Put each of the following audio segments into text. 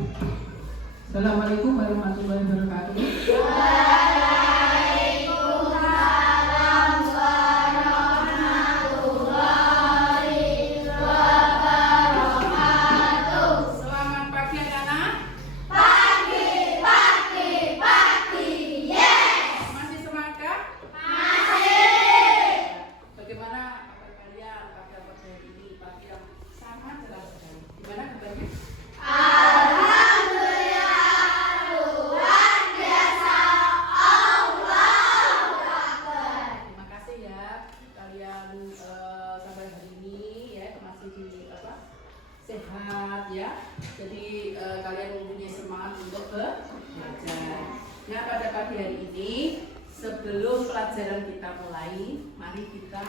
Assalamualaikum warahmatullahi wabarakatuh. Waalaikumsalam warahmatullahi wabarakatuh. Selamat pagi anak-anak. Pagi, yes. Masih semangat? Masih. Bagaimana kabar kalian pada pagi hari ini? Pagi yang sangat cerah sekali. Gimana kabarnya? Alhamdulillah, luar biasa. Allahu Akbar. Terima kasih ya kalian sampai hari ini ya masih di sehat ya. Jadi kalian mempunyai semangat untuk belajar. Nah pada pagi hari ini sebelum pelajaran kita mulai, mari kita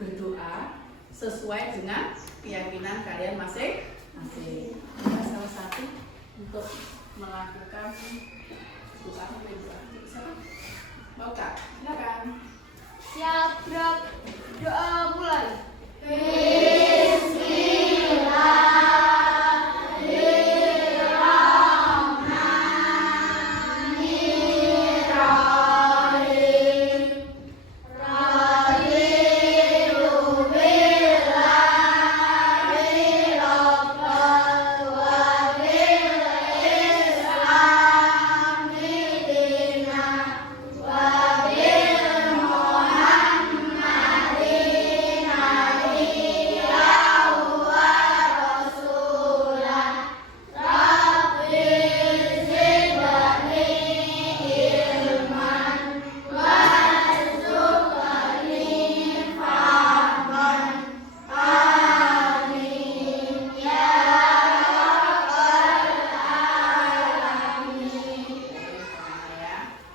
berdoa sesuai dengan keyakinan kalian masing-masing. Nah, salah satu untuk melakukan doa siapa? Mau kak? Silakan. Siap, gerak. Doa mulai.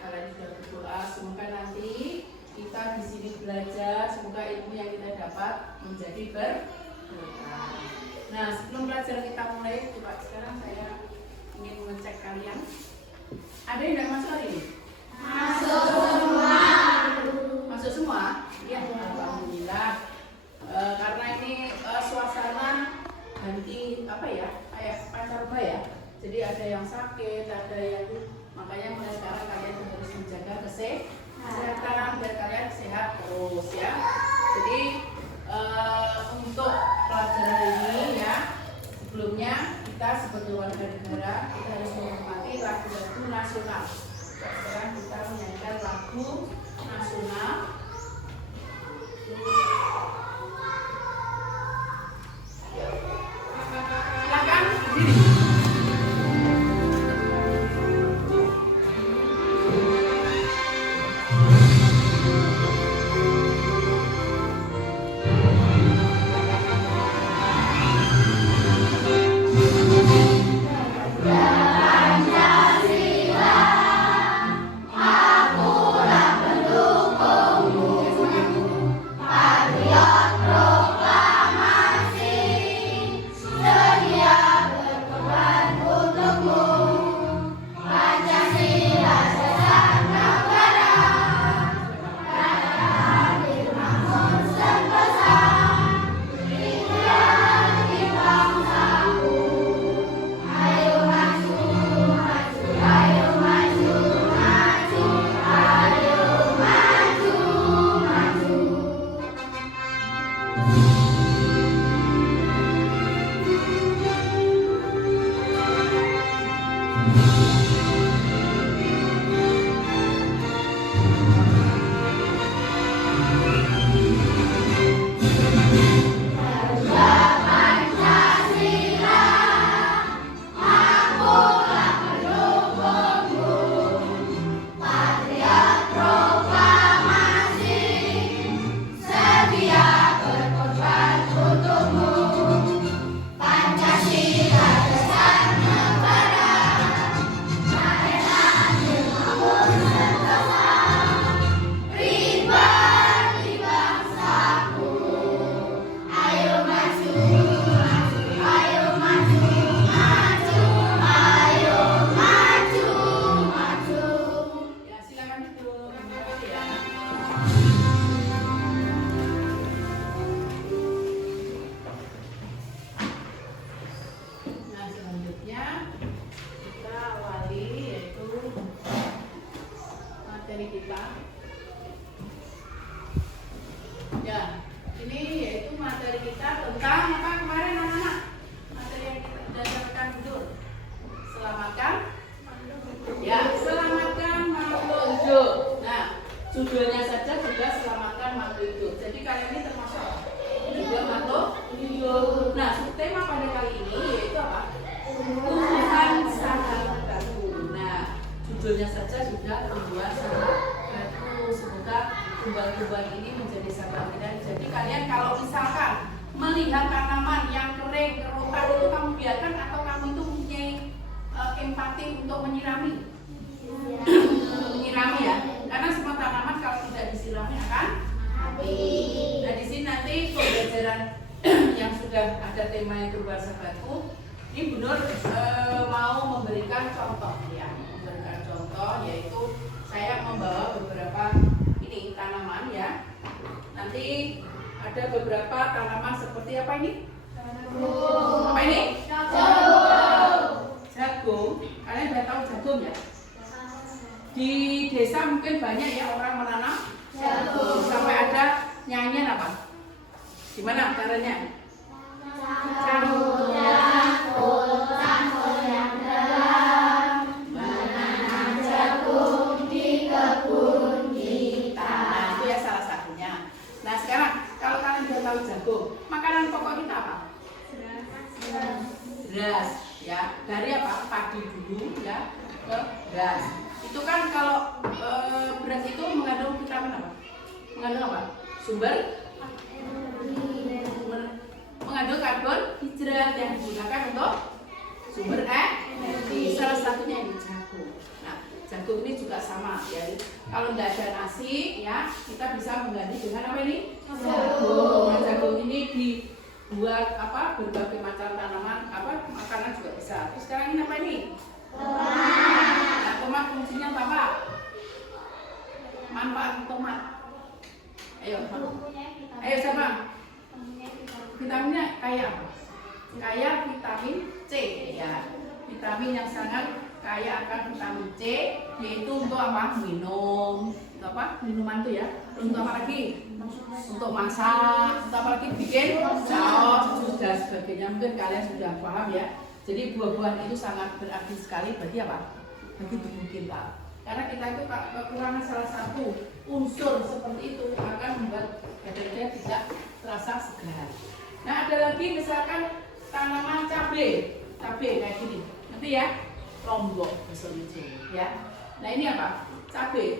Kalian sudah berdoa, semoga nanti kita di sini belajar, semoga ilmu yang kita dapat menjadi berkah. Nah, sebelum pelajaran kita mulai, coba sekarang saya ingin mengecek kalian. Ada yang tidak masuk hari ini? Masuk semua. Masuk semua? Iya, alhamdulillah. Karena ini suasana ganti kayak pancaroba ya. Jadi ada yang sakit, ada yang makanya mulai sekarang kalian harus menjaga kesehatan biar kalian sehat terus ya. Jadi untuk pelajaran ini ya, sebelumnya kita sebagai warga negara kita harus menghormati lagu-lagu nasional. Sekarang kita menyanyikan lagu nasional. Silakan berdiri. kita. Ya, ini yaitu materi kita tentang apa kemarin anak-anak? Materi yang kita belajarkan dulu. Selamatkan. Ya, selamatkan makhluk hidup. Nah, judulnya saja juga selamatkan makhluk hidup. Jadi kalian ini termasuk ini juga makhluk hidup. Nah, tema pada kali ini yaitu apa? Tumbuhan sahabat batu. Nah, judulnya saja sudah tumbuhan sahabat batu. Semoga tumbuhan-tumbuhan ini menjadi sahabat kita. Jadi kalian kalau misalkan melihat tanaman yang kering, kerutan itu kamu biarkan atau kamu itu mempunyai empati untuk menyirami? Menyirami ya, karena semua tanaman kalau tidak disirami akan mati. Nah di sini nanti pembelajaran yang sudah ada tema yang berbahasa batu, ini Bu Nur mau memberikan contoh ya, memberikan contoh yaitu saya membawa beberapa ini tanaman ya. Nanti ada beberapa tanaman seperti apa ini? Apa ini? Jagung. Kalian sudah tahu jagung ya? Di desa mungkin banyak ya orang menanam jagung. Sampai ada nyanyian apa? Gimana caranya? Cangkul yang dalam menanam jagung di kebun kita. Nah itu ya salah satunya. Nah sekarang kalau kalian sudah tahu jagung, makanan pokok kita apa? Beras. Ya, dari apa? Padi dulu ya ke beras. Itu kan kalau beras itu mengandung vitamin apa? Mengandung apa? Mengandung karbohidrat yang digunakan untuk sumber energi. Salah satunya ini jagung. Nah, jagung ini juga sama ya. Kalau tidak ada nasi ya, kita bisa mengganti dengan apa ini? Jagung. Nah, jagung ini dibuat apa? Berbagai macam tanaman, apa makanan juga bisa. Terus sekarang ini apa ini? Tomat. Nah, tomat fungsinya apa? Manfaat tomat. Ayo sama. Vitaminnya kayak apa? Kayak vitamin C ya. Vitamin yang sangat kaya akan vitamin C, yaitu untuk apa? Minum. Untuk apa? Minuman itu ya. Untuk apa lagi? Untuk masak. Untuk apa lagi? Bikin saus, jus dan sebagainya. Mungkin kalian sudah paham ya. Jadi buah-buahan itu sangat berarti sekali bagi apa? Bagi tubuh kita. Karena kita itu kekurangan salah satu unsur seperti itu akan membuat badan kita tidak terasa segar. Nah ada lagi misalkan tanaman cabai kayak gini, nanti ya lombok bahasa Indonesia ya. Nah ini apa? Cabai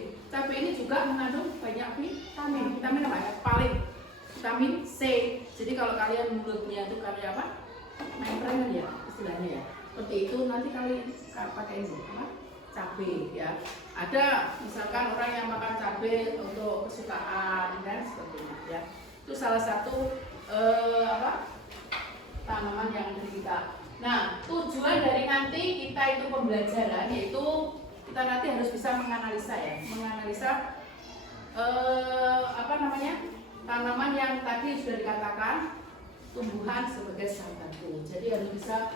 ini juga mengandung banyak vitamin apa ya? Paling vitamin C. Jadi kalau kalian mulutnya itu kayak apa? Nempel ya istilahnya ya. Seperti itu nanti kalian pakai ini apa? Cabai ya. Ada misalkan orang yang makan cabai untuk kesukaan dan sebagainya ya. Itu salah satu tanaman yang ada kita. Nah, tujuan dari nanti kita itu pembelajaran yaitu kita nanti harus bisa menganalisa ya, tanaman yang tadi sudah dikatakan tumbuhan sebagai sahabatku. Jadi harus bisa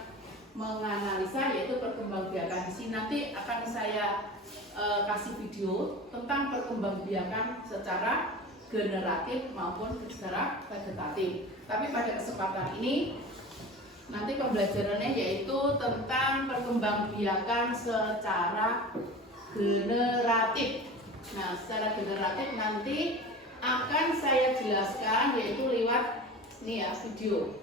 menganalisa yaitu perkembangbiakan. Di sini nanti akan saya kasih video tentang perkembangbiakan secara generatif maupun secara vegetatif. Tapi pada kesempatan ini nanti pembelajarannya yaitu tentang perkembangbiakan secara generatif. Nah, secara generatif nanti akan saya jelaskan yaitu lewat ini ya video.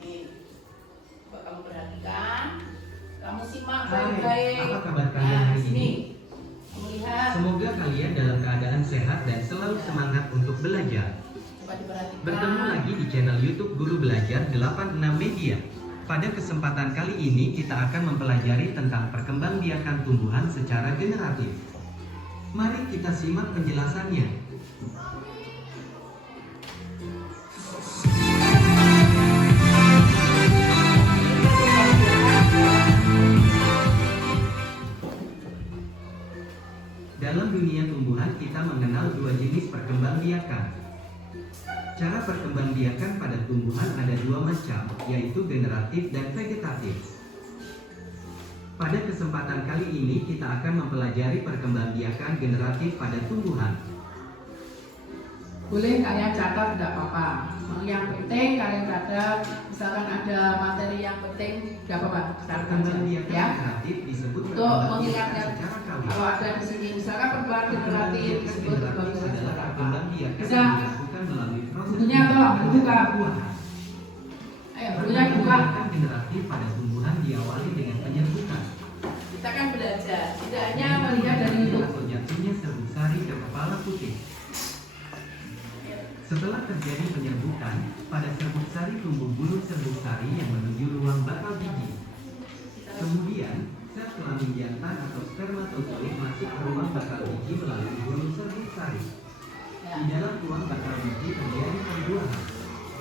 Nih, coba kamu perhatikan, kamu simak baik-baik. Apa kabar kalian hari ini? Melihat. Semoga kalian dalam keadaan sehat dan selalu semangat untuk belajar. Coba diperhatikan. Bertemu lagi di channel YouTube Guru Belajar 86 Media. Pada kesempatan kali ini kita akan mempelajari tentang perkembangbiakan tumbuhan secara generatif. Mari kita simak penjelasannya. Dalam dunia tumbuhan kita mengenal dua jenis perkembangbiakan. Cara perkembangbiakan pada tumbuhan ada dua macam, yaitu generatif dan vegetatif. Pada kesempatan kali ini kita akan mempelajari perkembangbiakan generatif pada tumbuhan. Boleh kalian catat, tidak apa-apa. Yang penting kalian catat, misalkan ada materi yang penting, tidak apa-apa. Catat Perkembangbiakan ya. generatif disebut Untuk perkembangbiakan mengingatkan, secara kawin. kalau ada di sini, misalkan perkembangan generatif disebut Generatif perkembangan adalah secara apa? perkembangbiakan Bisa. yang dilakukan melalui proses Bukunya tolong dibuka. pembuahan. Ayo, bukunya dibuka. Perkembangbiakan generatif pada tumbuhan diawali dengan penyerbukan. Kita kan belajar, tidak hanya melihat dari YouTube. Atau jatuhnya serbuk sari ke kepala putih. Setelah terjadi penyerbukan, pada serbuk sari tumbuh bulu serbuk sari yang menuju ruang bakal biji. Kemudian, sel kelamin jantan atau spermatozoid masuk ke ruang bakal biji melalui bulu serbuk sari. Ya. Di dalam ruang bakal biji terjadi pembuahan,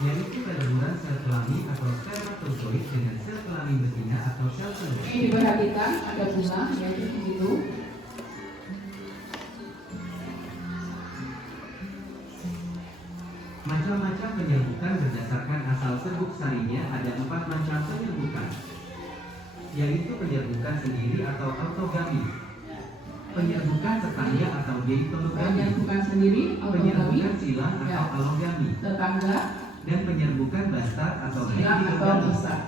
yaitu pertemuan sel kelamin atau spermatozoid dengan sel kelamin betina atau sel telur. Ini diperhatikan, ada bunga, yaitu di situ. Macam-macam penyerbukan berdasarkan asal serbuk sarinya ada 4 macam penyerbukan, yaitu penyerbukan sendiri atau autogami, penyerbukan tetangga atau deitonogami, Penyerbukan sendiri, autogami, penyerbukan silang Ya. atau alogami, tetangga, dan penyerbukan bastard atau silang atau hybridogami. besar.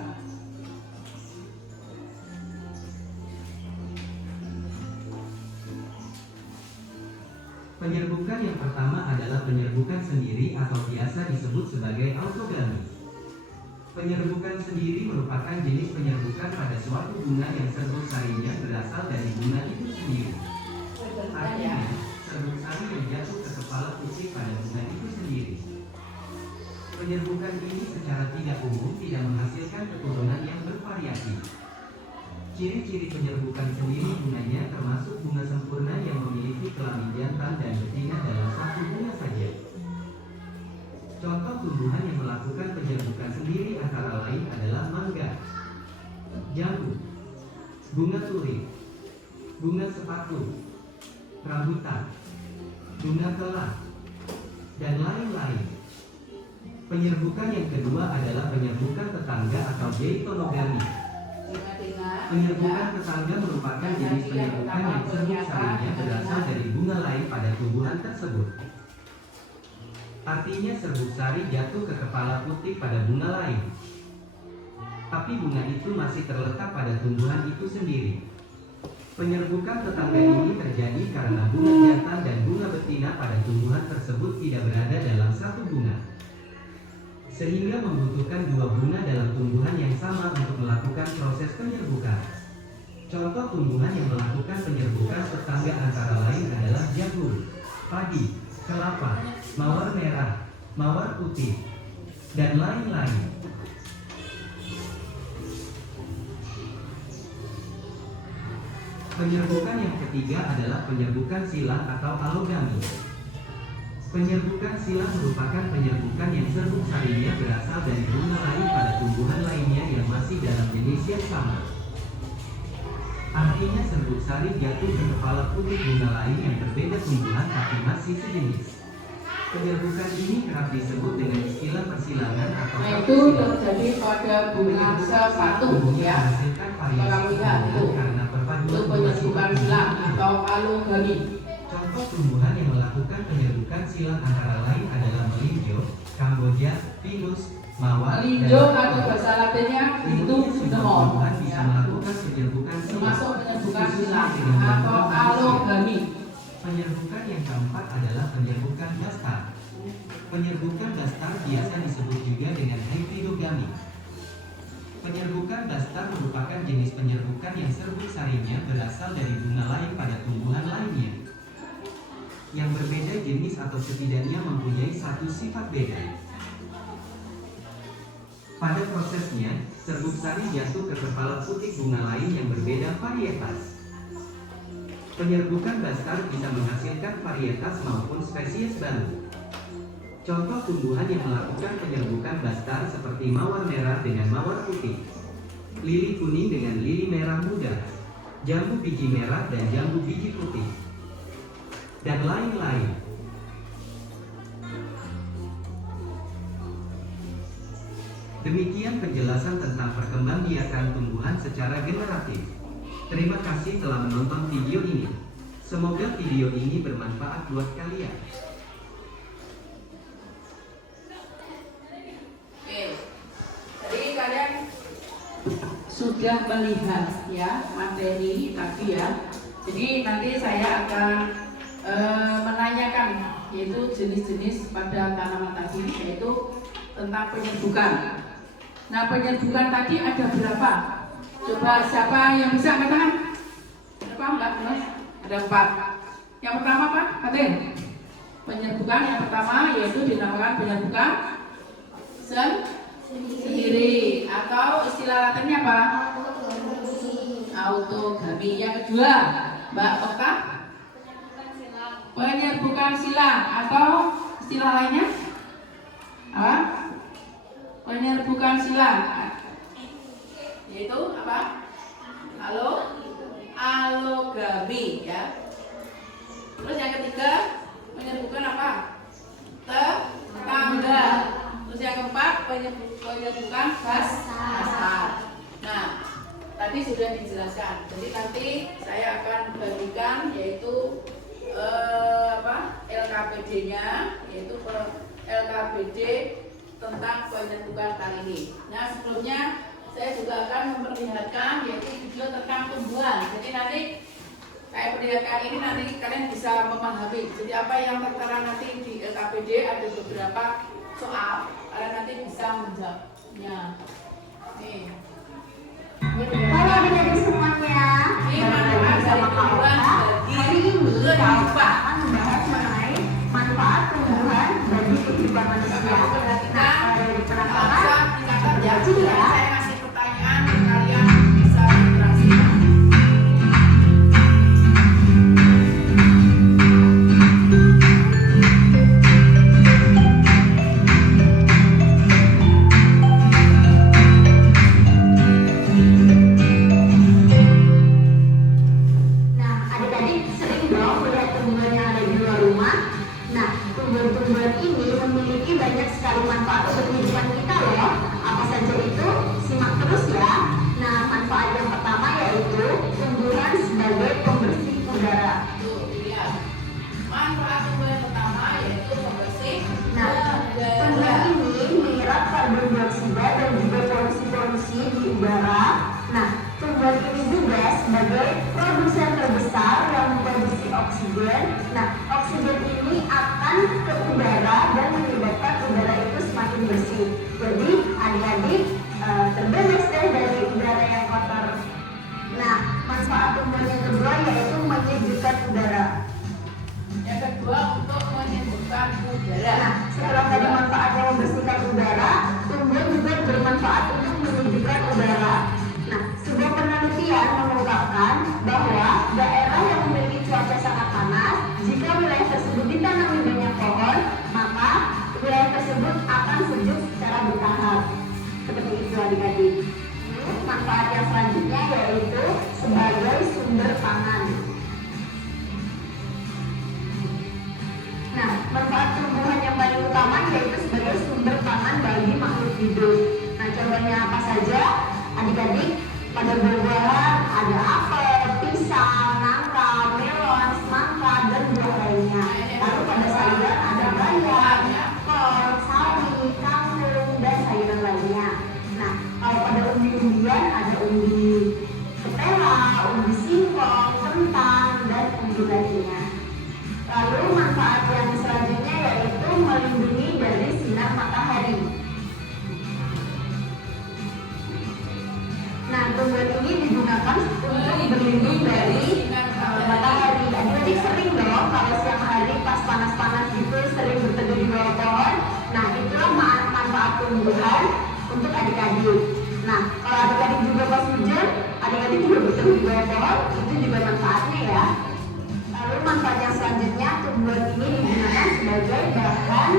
Penyerbukan yang pertama adalah penyerbukan sendiri atau biasa disebut sebagai autogami. Penyerbukan sendiri merupakan jenis penyerbukan pada suatu bunga yang serbuk sarinya berasal dari bunga itu sendiri. Artinya, serbuk sari yang jatuh ke kepala putih pada bunga itu sendiri. Penyerbukan ini secara tidak umum tidak menghasilkan keturunan yang bervariasi. Ciri-ciri penyerbukan sendiri bunganya termasuk bunga sempurna yang memiliki kelamin jantan dan betina dalam satu bunga saja. Contoh tumbuhan yang melakukan penyerbukan sendiri antara lain adalah mangga, jambu, bunga turi, bunga sepatu, rambutan, bunga telang, dan lain-lain. Penyerbukan yang kedua adalah penyerbukan tetangga atau deitonogami. Penyerbukan tetangga merupakan jenis penyerbukan yang serbuk sarinya berasal dari bunga lain pada tumbuhan tersebut. Artinya serbuk sari jatuh ke kepala putih pada bunga lain, tapi bunga itu masih terletak pada tumbuhan itu sendiri. Penyerbukan tetangga ini terjadi karena bunga jantan dan bunga betina pada tumbuhan tersebut tidak berada dalam satu bunga, sehingga membutuhkan dua bunga dalam tumbuhan yang sama untuk melakukan proses penyerbukan. Contoh tumbuhan yang melakukan penyerbukan tetangga antara lain adalah jagung, padi, kelapa, mawar merah, mawar putih, dan lain-lain. Penyerbukan yang ketiga adalah penyerbukan silang atau alogami. Penyerbukan silang merupakan penyerbukan yang serbuk sarinya berasal dari bunga lain pada tumbuhan lainnya yang masih dalam jenis yang sama. Artinya serbuk sari jatuh ke kepala putih bunga lain yang berbeda tumbuhan tapi masih sejenis. Penyerbukan ini kerap disebut dengan istilah persilangan atau Nah itu terjadi pada bunga sepatu ya. Kalau lihat itu, itu penyerbukan silang atau alogami. Contoh tumbuhan yang melakukan penyerbukan silang antara lain adalah melinjo, kamboja, pinus, mawar, Melinjo atau bahasa latinnya itu tumbuhan demon bisa ya. melakukan penyerbukan silang, Termasuk penyerbukan silang dengan atau bantuan manusia. alogami. Penyerbukan yang keempat adalah penyerbukan bastard. Penyerbukan bastard biasa disebut juga dengan hybridogami. Penyerbukan bastard merupakan jenis penyerbukan yang serbuk sarinya berasal dari bunga lain pada tumbuhan lainnya, yang berbeda jenis atau setidaknya mempunyai satu sifat beda. Pada prosesnya, serbuk sari jatuh ke kepala putih bunga lain yang berbeda varietas. Penyerbukan bastard bisa menghasilkan varietas maupun spesies baru. Contoh tumbuhan yang melakukan penyerbukan bastard seperti mawar merah dengan mawar putih, lili kuning dengan lili merah muda, jambu biji merah dan jambu biji putih, dan lain-lain. Demikian penjelasan tentang perkembangbiakan tumbuhan secara generatif. Terima kasih telah menonton video ini. Semoga video ini bermanfaat buat kalian. Oke, jadi kalian sudah melihat ya materi tadi ya. Jadi nanti saya akan menanyakan yaitu jenis-jenis pada tanaman tadi, yaitu tentang penyerbukan. Nah, penyerbukan tadi ada berapa? Coba siapa yang bisa angkat tangan? Berapa enggak, Mas? Ada 4. Yang pertama apa? Katin. Penyerbukan yang pertama yaitu dinamakan penyerbukan sendiri atau istilah latinnya apa? Autogami. Yang kedua, Mbak Okta? Penyerbukan silang atau istilah lainnya apa? Penyerbukan silang yaitu apa? Allogami ya. Terus yang ketiga, penyerbukan apa? Tetangga. Terus yang keempat, penyerbukan kasar. Nah, tadi sudah dijelaskan. Jadi nanti saya akan bagikan yaitu LKPD-nya, yaitu LKPD tentang penyerbukan kali ini. Nah, sebelumnya saya juga akan memperlihatkan yaitu video tentang tumbuhan. Jadi nanti saya perlihatkan ini, nanti kalian bisa memahami. Jadi apa yang tertera nanti di LKPD ada beberapa soal, kalian nanti bisa menjawabnya. Nih. Halo adik-adik semuanya. Ini manfaat dari tumbuhan Hari ini kita akan membahas mengenai manfaat tumbuhan bagi kehidupan manusia. Nah, dari penasaran, jadi ya, saya kasih pertanyaan kalian bisa berinteraksi. nah adik-adik sering dong melihat tumbuhan yang ada di luar rumah. Nah, tumbuhan-tumbuhan ini memiliki banyak sekali manfaat untuk kehidupan kita loh. Apa saja itu? Simak terus ya. Nah, manfaat yang pertama yaitu tumbuhan sebagai pembersih udara. Tuh, lihat. Manfaat tumbuhan pertama yaitu pembersih Nah, tumbuhan udara. ini menyerap karbon dioksida dan juga polusi-polusi di udara. Nah, tumbuhan ini juga sebagai produsen terbesar yang memproduksi oksigen. Nah, oksigen ini akan ke udara dan menyebabkan udara itu semakin bersih. Jadi, adik-adik terbebas deh dari udara yang kotor. Nah, manfaat tumbuhan yang kedua yaitu menyejukkan udara. Yang kedua untuk menyembuhkan udara. Nah, setelah tadi manfaatnya membersihkan udara, tumbuhan juga bermanfaat untuk menyejukkan udara. Nah, sebuah penelitian mengungkapkan bahwa daerah yang memiliki cuaca sangat panas, jika wilayah tersebut ditanami banyak pohon, maka wilayah tersebut akan sejuk secara bertahap. Seperti itu adik-adik. Manfaat yang selanjutnya yaitu sebagai sumber pangan. Nah, manfaat tumbuhan yang paling utama yaitu sebagai sumber pangan bagi makhluk hidup. Nah, contohnya apa saja? Adik-adik, pada buah-buahan ada apel, pisang, nangka, melon, semangka, dan buah lainnya. Lalu pada sayuran ada bayam, kol, sawi, kangkung, dan sayuran lainnya. Nah, kalau pada umbi-umbian ada umbi ketela, umbi singkong, kentang, dan umbi lainnya. Lalu manfaat yang selanjutnya yaitu melindungi dari sinar matahari. Nah, tumbuhan ini digunakan untuk berlindung dari matahari. Adik-adik sering dong kalau siang hari pas panas-panas gitu sering berteduh di bawah pohon. Nah, itulah manfaat tumbuhan untuk adik-adik. Nah, kalau adik-adik juga pas hujan, adik-adik juga berteduh di bawah pohon, itu juga manfaatnya ya. Lalu manfaat yang selanjutnya, tumbuhan ini digunakan sebagai bahan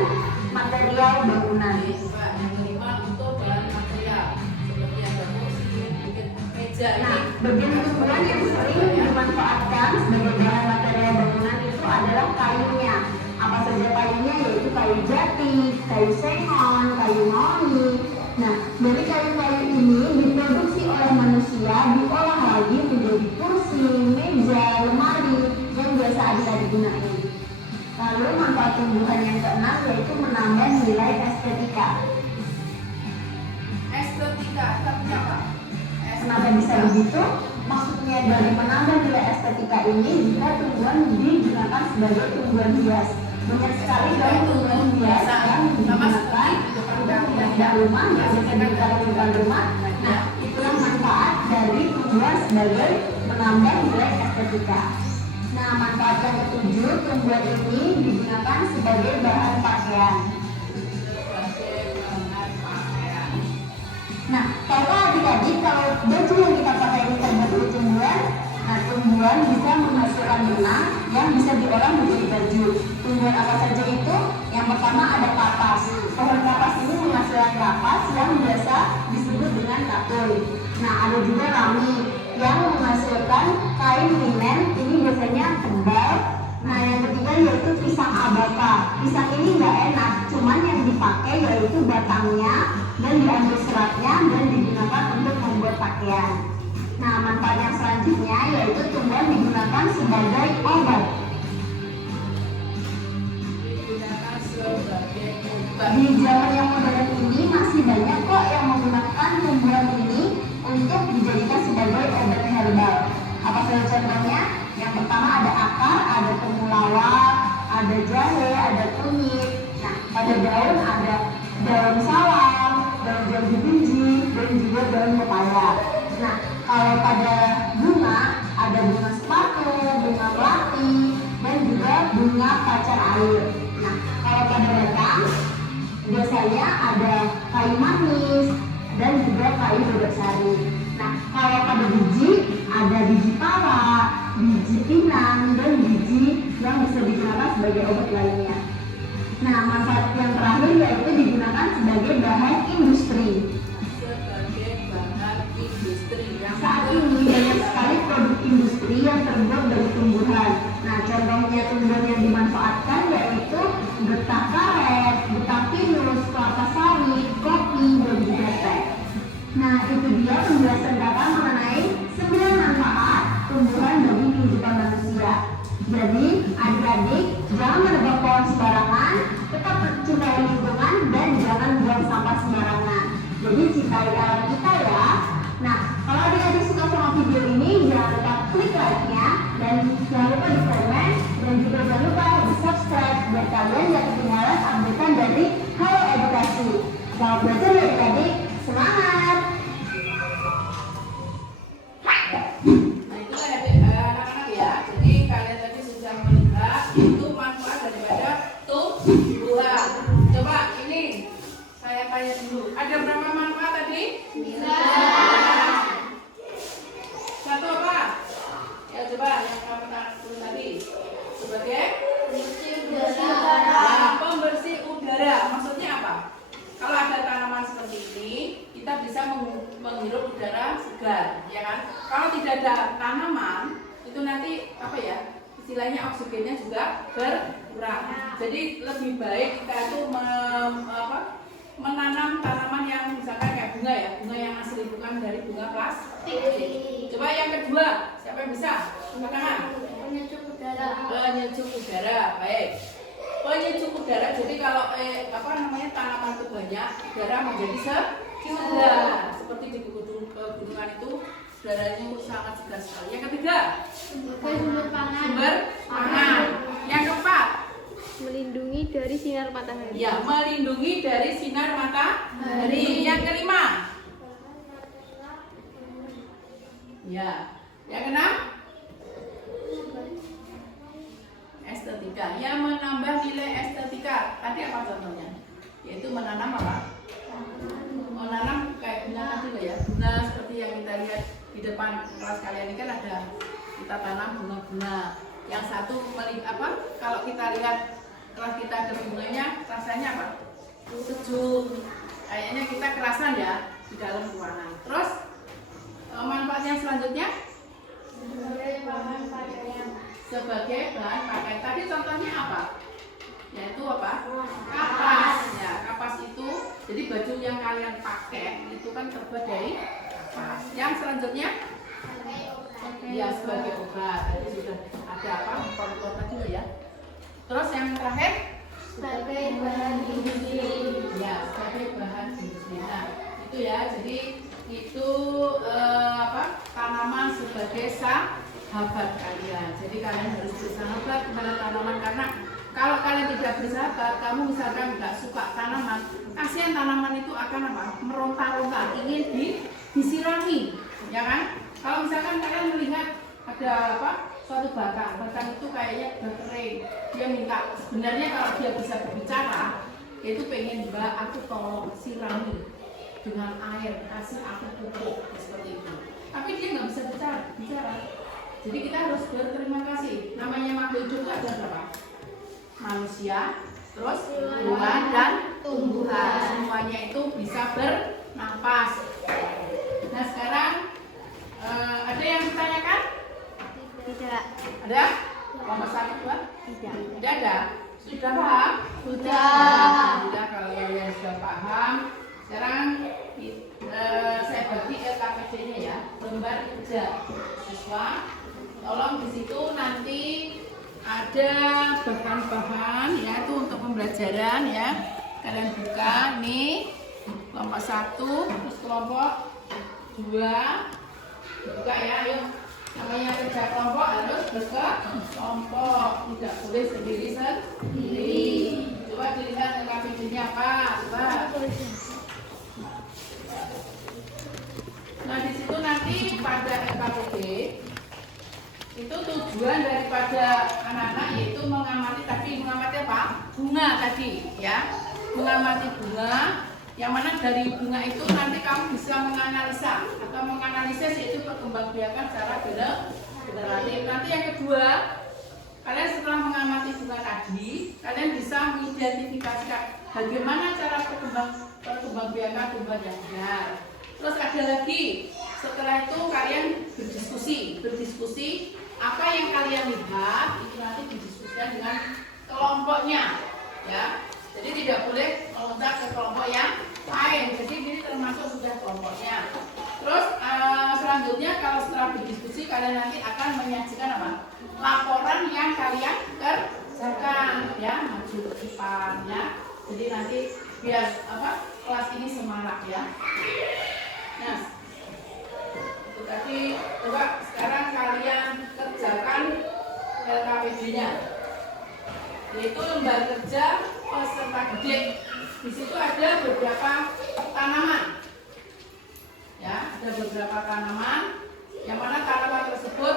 material bangunan. Yang kelima untuk bahan material seperti yang kursi, bikin meja. Nah, bagian tumbuhan yang sering dimanfaatkan sebagai bahan material bangunan itu adalah kayunya. Apa saja kayunya? Yaitu kayu jati, kayu sengon, kayu mauni. Nah, dari kayu-kayu ini diproduksi oleh manusia, diolah lagi menjadi manfaat tumbuhan yang keenam yaitu menambah nilai estetika. Estetika, apa? Kenapa bisa begitu? Maksudnya dari menambah nilai estetika ini jika tumbuhan digunakan sebagai tumbuhan hias. Banyak sekali daun tumbuhan hias yang digunakan untuk menambah rumah, yang digunakan di depan rumah. Nah, itulah manfaat dari tumbuhan sebagai menambah nilai estetika. Nah, manfaat yang ketujuh, tumbuhan ini digunakan sebagai bahan pakaian. Nah, kalau adik-adik, kalau baju yang kita pakai ini terbuat dari tumbuhan, nah tumbuhan bisa menghasilkan benang yang bisa diolah menjadi baju. Tumbuhan apa saja itu? Yang pertama ada kapas. Pohon kapas ini menghasilkan kapas yang biasa disebut dengan katun. Nah, ada juga rami yang menghasilkan kain linen, ini biasanya tebal. Nah, yang ketiga yaitu pisang abaka. Pisang ini nggak enak, cuman yang dipakai yaitu batangnya dan diambil seratnya dan digunakan untuk membuat pakaian. Nah, manfaat yang selanjutnya yaitu tumbuhan digunakan sebagai obat. Digunakan sebagai obat. Di zaman yang modern ini masih banyak kok yang menggunakan tumbuhan ini untuk dijadikan sebagai obat herbal. Apa saja contohnya? Yang pertama ada akar, ada temulawak, ada jahe, ada kunyit. Nah, pada daun ada daun salam, daun jambu biji, dan juga daun pepaya. Nah, kalau pada bunga ada bunga sepatu, bunga melati, dan juga bunga pacar air. Nah, kalau pada batang biasanya ada kayu manis dan juga kayu dodok sari. Nah, kalau pada biji ada biji pala, biji pinang, dan biji yang bisa digunakan sebagai obat lainnya. Nah, manfaat yang terakhir yaitu digunakan sebagai bahan industri. Sebagai bahan industri yang Saat ini banyak sekali produk industri yang terbuat dari tumbuhan. Nah, contohnya tumbuhan yang dimanfaatkan yaitu getah karet, getah pinus, kelapa sawit, kopi, dan juga teh. Nah, itu dia penjelasan kakak mengenai 9 manfaat tumbuhan bagi kehidupan manusia. Jadi, adik-adik jangan menebang pohon sembarangan, tetap cintai lingkungan dan jangan buang sampah sembarangan. Jadi cintai alam kita ya. Nah, kalau adik-adik suka sama video ini, jangan lupa klik like-nya dan jangan lupa di komen dan juga jangan lupa di subscribe biar kalian gak ketinggalan updatean dari Halo Edukasi. Selamat belajar ya adik-adik, semangat! Nah, itulah ya anak-anak ya. Jadi kalian tadi sudah melihat itu manfaat daripada tumbuhan. Coba ini saya tanya dulu. Ada berapa manfaat tadi? Bisa. Satu apa? Ya coba yang kamu tanya dulu tadi. Sebagai pembersih udara. Nah, pembersih udara. Maksudnya apa? Kalau ada tanaman seperti ini, kita bisa menghirup udara segar, ya kan? Kalau tidak ada tanaman, itu nanti apa ya? Istilahnya oksigennya juga berkurang. Jadi lebih baik kita itu menanam tanaman yang misalkan kayak bunga ya, bunga yang asli bukan dari bunga plastik. Coba yang kedua, siapa yang bisa? Angkat tangan. Penyejuk udara. Penyejuk udara, baik. Penyejuk udara. Jadi kalau tanaman itu banyak, udara menjadi segar. Seperti di pegunungan itu udaranya itu sangat segar sekali. Yang ketiga, Sumber pangan. sumber pangan. Yang keempat, Melindungi dari sinar matahari. ya melindungi dari sinar matahari. Yang kelima, ya. Yang keenam, estetika. Yang menambah nilai estetika. Tadi apa contohnya? Yaitu menanam apa? Menanam kayak bunga tadi loh ya. Bunga seperti yang kita lihat di depan kelas kalian ini kan ada kita tanam bunga-bunga. Yang satu kalau kita lihat kelas kita ada bunganya, rasanya apa? Sejuk. Kayaknya kita kerasan ya di dalam ruangan. Terus manfaat yang selanjutnya Sebagai bahan pakaian. sebagai bahan pakaian. Tadi contohnya apa? Yaitu apa? Kapas. Ya, kapas itu jadi baju yang kalian pakai itu kan terbuat dari kapas. Yang selanjutnya ya sebagai obat. Tadi sudah ada apa? Kompor tadi loh ya. Terus yang terakhir sebagai bahan industri. Ya, sebagai bahan industri. Nah, itu ya. Jadi itu tanaman sebagai sahabat kalian. Jadi kalian harus bersahabat kepada tanaman, karena kalau kalian tidak bersahabat, kamu misalkan nggak suka tanaman, kasihan tanaman itu akan meronta-ronta, ingin disirami, ya kan? Kalau misalkan kalian melihat ada suatu batang itu kayaknya udah kering, dia minta, sebenarnya kalau dia bisa berbicara, dia itu pengen, Mbak, aku tolong sirami dengan air, kasih aku pupuk, seperti itu. Tapi dia nggak bisa bicara. Jadi kita harus berterima kasih. Namanya makhluk hidup ada berapa? Manusia, terus hewan dan tumbuhan. Semuanya itu bisa bernafas. Nah sekarang ada yang ditanyakan? Tidak. Ada? Nomor 1, 2? Tidak ada. Sudah paham? Sudah. Kalau yang sudah paham, sekarang saya bagi LKPD-nya ya, lembar kerja siswa. Tolong di situ nanti ada bahan-bahan ya, itu untuk pembelajaran ya. Kalian buka nih kelompok 1, terus kelompok 2. Buka ya, ayo. Namanya kerja kelompok harus berkelompok, tidak boleh sendiri. Coba dilihat LKPD-nya apa? Coba. Nah di situ nanti pada LKPD itu tujuan daripada anak-anak yaitu mengamati apa? Bunga tadi ya, mengamati bunga. Yang mana dari bunga itu nanti kamu bisa menganalisa atau menganalisis yaitu perkembangbiakan secara generatif. Nanti yang kedua, kalian setelah mengamati bunga tadi, kalian bisa mengidentifikasikan bagaimana cara perkembangbiakan tumbuhan yang benar. Terus ada lagi, setelah itu kalian berdiskusi apa yang kalian lihat itu nanti didiskusikan dengan kelompoknya, ya. Jadi tidak boleh meloncat ke kelompok yang lain. Jadi ini termasuk sudah kelompoknya. Terus selanjutnya kalau setelah berdiskusi kalian nanti akan menyajikan apa? Laporan yang kalian kerjakan, ya, maju ke depan, ya. Jadi nanti biar kelas ini semangat, ya. Nah, itu tadi. Coba sekarang kalian kerjakan LKPD-nya, yaitu lembar kerja peserta didik. Di situ ada beberapa tanaman, ya, ada beberapa tanaman. Yang mana tanaman tersebut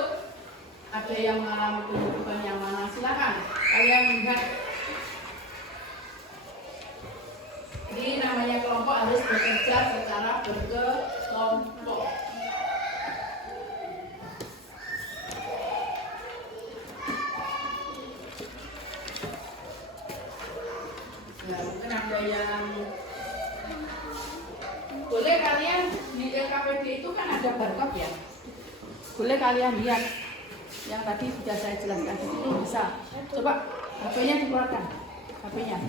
ada yang mengalami pembentukan yang mana? Silakan kalian melihat. Jadi namanya kelompok harus bekerja secara berkelompok. Ya, mungkin ada yang boleh kalian di LKPD itu kan ada barcode ya. Boleh kalian lihat yang tadi sudah saya jelaskan di situ bisa. Coba HP-nya dikeluarkan. HP-nya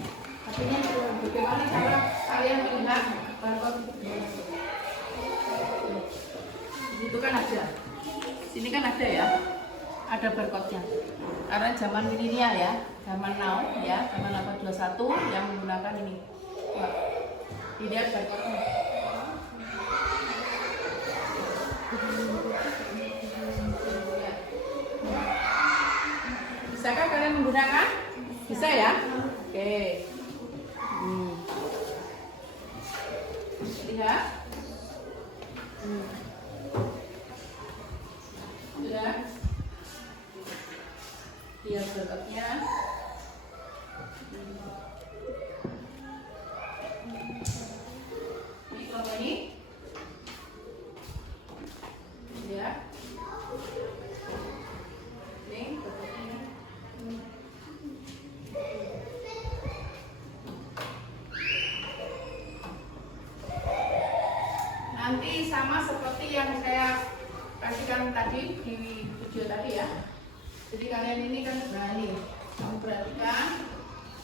bagaimana cara kalian melihat barcode? Itu kan ada. Sini kan ada ya. Ada barcode-nya. Karena zaman milenial ya, zaman now ya, zaman 821 yang menggunakan ini. Coba dilihat barcode-nya. Bisakah kalian menggunakan? Bisa ya? Oke. Lihat. Sudah. Lihat barcode-nya. Ini kelompok ini. Lihat. Ini barcode-nya. Nanti sama seperti yang saya kasihkan tadi di video tadi ya. Jadi kalian ini kan berani, kamu perhatikan,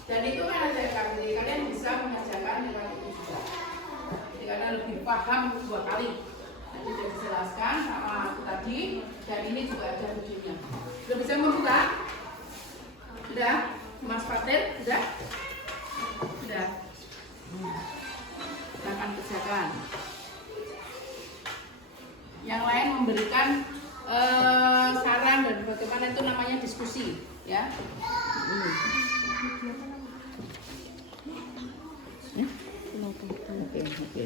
dan itu kan ada LKPD, kalian bisa mengerjakan dengan itu juga. Jadi kalian lebih paham 2 kali. Nanti sudah dijelaskan sama aku tadi, dan ini juga ada videonya. Sudah bisa membuka? Sudah? Mas Fatir? Sudah? mengerjakan. Yang lain memberikan saran dan bagaimana itu namanya diskusi, ya. Oke.